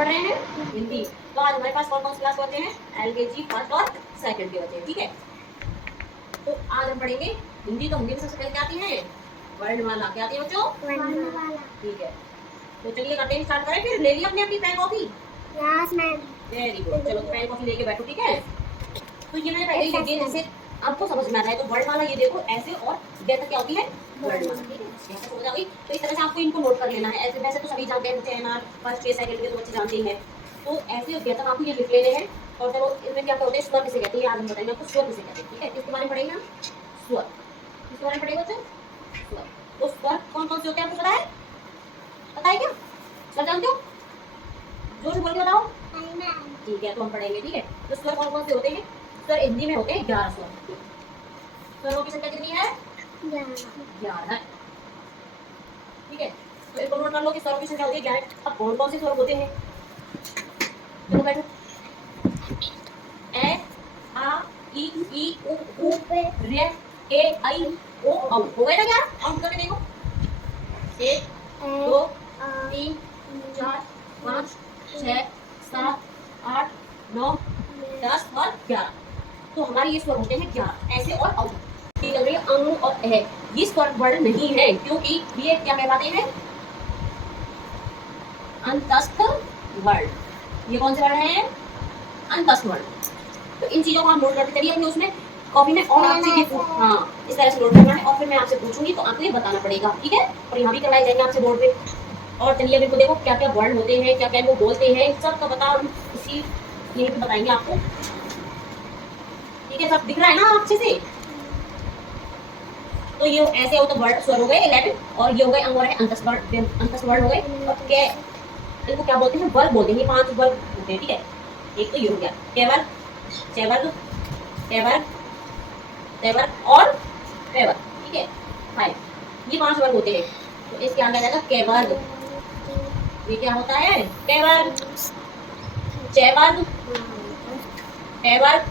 पढ़ रहे हैं हिंदी। तो आज हमारे पास कौन कौन से क्लास होते हैं? एलकेजी फर्स्ट और सेकंड के होते हैं, ठीक है। तो आज हम पढ़ेंगे हिंदी। तो हिंदी में सबसे पहले क्या आती है? वर्णमाला। क्या आती है बच्चों? वर्णमाला। ठीक है, तो चलिए करते हैं, स्टार्ट करें। फिर ले लिया अपने अपनी pen copy? Yes ma'am. Very good, चलो पेन कॉपी लेके बैठो, ठीक है। तो ये मैंने पहले ही लिख दिया, जैसे आपको समझ में आ रहा है। तो वर्णमाला ये देखो ऐसे, और जैसे क्या होती है वर्णमाला, ठीक है। ऐसे समझ आ गई। तो इस तरह से आपको इनको नोट कर लेना है। ऐसे वैसे तो सभी जानते हैं बच्चे, एनआर फर्स्ट के सेकंड के तो बच्चे जानते ही हैं। तो ऐसे जैसा आपको ये लिख लेने हैं। और चलो इनमें क्या होते हैं, स्वर किसे कहते हैं आज हम बताएंगे आपको। स्वर किसे कहते हैं, ठीक है। किसके बारे में पढ़ेंगे हम? स्वर। किसके बारे में पढ़ेंगे बच्चों? स्वर। तो स्वर कौन कौन से होते हैं आपको पता है? पता है क्या? स्वर जानते हो? जोर से बोल के बताओ। ठीक है, तो हम पढ़ेंगे, ठीक है। तो स्वर कौन कौन से होते हैं? स्वर हिंदी में होते हैं 11 स्वर। स्वरों की संख्या कितनी है? 11, ठीक है। तो एक नोट कर लो कि स्वरों की संख्या होती है 11। अब कौन कौन से स्वर होते हैं? चलो बैठो। ए, आ, ई, उ, रे, ए, आई, ओ, औ। हो गए ना क्या? काउंट करके देखो। 1 2 3 4 5 6 7 8 9 10 और 11। तो हमारे ये स्वर होते हैं 11, ऐसे और औ। ये लग रही है अंग और अह। ये स्वर वर्ण नहीं है, क्योंकि ये क्या कहलाते हैं? अंतस्थ वर्ण। ये कौन से वर्ण है? अंतस्थ वर्ण। तो इन चीजों को हम नोट करते चलिए अपने उसमें कॉपी में। और आपसे ये हाँ इस तरह से नोट करना है। और फिर मैं आपसे पूछूंगी तो आपको ये बताना पड़ेगा, ठीक है। और यहाँ भी करवाए जाएंगे आपसे बोर्ड पे। और चलिए अभी तो देखो क्या क्या वर्ण होते हैं, क्या क्या वो बोलते हैं, सब का बताओ इसी यही पे बताएंगे आपको, ठीक है। सब दिख रहा है ना अच्छे से? तो ये ऐसे हो तो वर्ड स्वर हो गए लैटिन, और ये हो गए अंग और अंतस्थ वर्ण हो गए। और के इनको क्या बोलते हैं? वर्ग बोलते हैं। ये 5 वर्ग होते हैं, ठीक है। एक तो ये हो गया केवर्ग, चैवर्ग, तेवर्ग, तेवर्ग और पेवर्ग, ठीक है। 5 ये 5 वर्ग होते हैं। तो इसके आगे आ जाएगा केवर्ग। ये क्या होता है? केवर्ग, चैवर्ग, तेवर्ग।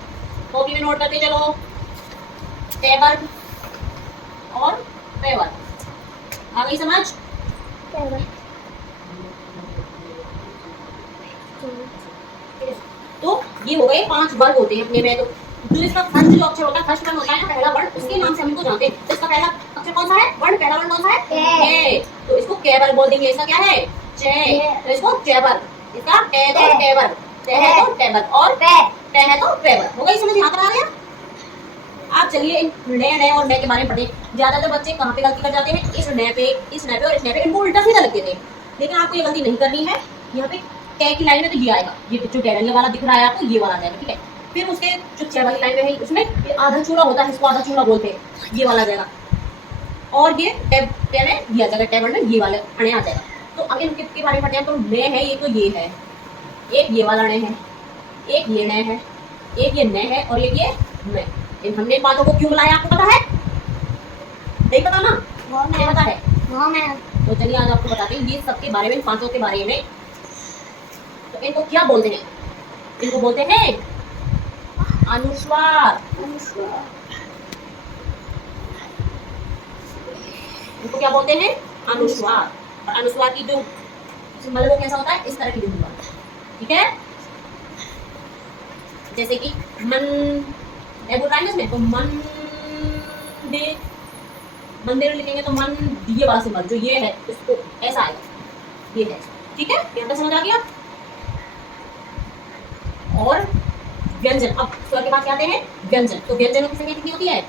कॉपी में नोट करते चलो। तेवर्ग और पेवर्ग। आ गई समझ? तो ये हो गए 5 वर्ग होते हैं अपने में। तो जो इसका फर्स्ट जो अक्षर होता है, फर्स्ट वर्ण होता है ना, पहला वर्ण, उसके नाम से हम इनको जानते हैं। तो इसका पहला अक्षर कौन सा है? वर्ण, पहला वर्ण कौन सा है? के। तो इसको के वर्ग बोल देंगे। इसका क्या है? चे। तो इसको चे वर्ग। इसका टे तो टे वर्ग, ते है तो टे वर्ग, और टे है तो पे वर्ग। हो गई समझ? यहाँ तक आ गया? आप चलिए इन नए और नए के बारे में पढ़े। ज्यादातर बच्चे कहाँ पे गलती कर जाते हैं? इस नए पे, इस नए पे और इस नए पे, इनको उल्टा सीधा लिख देते हैं। लेकिन आपको ये गलती नहीं करनी है। यहाँ पे टे की लाइन में तो ये आएगा, ये जो टेरंगे वाला दिख रहा है आपको, ये वाला आ जाएगा, ठीक है। फिर उसके जो चे वाली लाइन में है, उसमें आधा चूड़ा होता है, इसको आधा चूड़ा बोलते हैं, ये वाला आ जाएगा। और ये टे में ये आ जाएगा, टेबल में ये वाले अणे आ जाएगा। तो अब इनके बारे में पढ़ते हैं। तो नए है ये, तो ये है, एक ये वाला अणे है, एक ये नए है, एक ये नए है, और एक ये नए। हमने इन बातों को क्यों बुलाया आपको पता है? नहीं पता ना? नहीं पता है? तो चलिए आज आपको बताते हैं ये सबके बारे में, इन 5 के बारे में। तो इनको क्या बोलते हैं? इनको बोलते हैं अनुस्वार। इनको क्या बोलते हैं? अनुस्वार। और अनुस्वार की जो सिंबल वो कैसा होता है? इस तरह की बिंदु वाला, ठीक है। जैसे कि मन में, तो मंदिर लिखेंगे तो मन, ये वाला सिंबल जो ये है, इसको ऐसा आएगा, ये है, ठीक है। यहाँ तक समझ आ गया? और व्यंजन। अब स्वर के बाद क्या आते हैं? व्यंजन। तो व्यंजनों की संख्या कितनी होती है?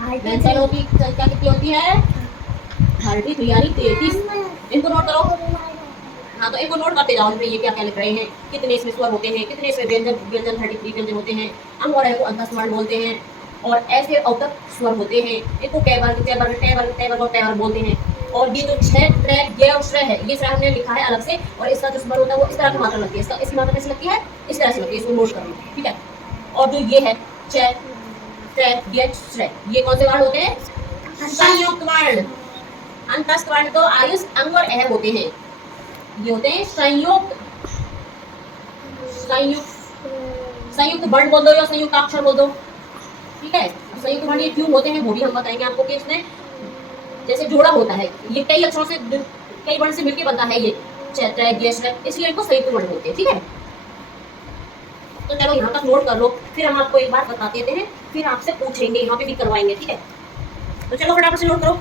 व्यंजनों की संख्या कितनी होती है? 33 यानी 33। इनको नोट करो। हाँ, तो इनको नोट करते जाओ। ये क्या क्या लिख रहे हैं, कितने इसमें स्वर होते हैं, कितने इसमें व्यंजन 33 व्यंजन होते हैं। अंग और को अंतस्थ वर्ण बोलते हैं, और ऐसे अवतक स्वर होते हैं। इनको कैवर्ग, चैवर्ग, टेवर्ग, तेवर्ग और पेवर्ग बोलते हैं। और ये जो 6 त्रे ये और श्रेय है, ये श्रेय हमने लिखा है अलग से, और इसका जो स्वर होता है वो इस तरह की मात्रा लगती है। इसका इसकी मात्रा कैसे लगती है? इस तरह से लगती है। इसको नोट कर लो, ठीक है। और जो ये है चे, त्रे, ये श्रेय, ये कौन से वर्ण होते हैं? संयुक्त वर्ण। अंतस्थ वर्ण तो आयुष, अंग और अह होते हैं। ये होते हैं संयुक्त वर्ण बोल दो या संयुक्त अक्षर बोल दो, ठीक है। संयुक्त वर्ण ये क्यों होते हैं वो भी हम बताएंगे आपको। कि इसमें जैसे जोड़ा होता है, ये कई अक्षरों से, कई वर्ण से मिलकर बनता है ये, चैत्रैग्यश्र, इसलिए इनको संयुक्त वर्ण बोलते हैं। ठीक है, तो चलो यहाँ तक नोट कर लो, फिर हम आपको एक बार बता देते हैं, फिर आपसे पूछेंगे, यहाँ पे भी करवाएंगे। ठीक है, तो चलो फटाफट से नोट करो।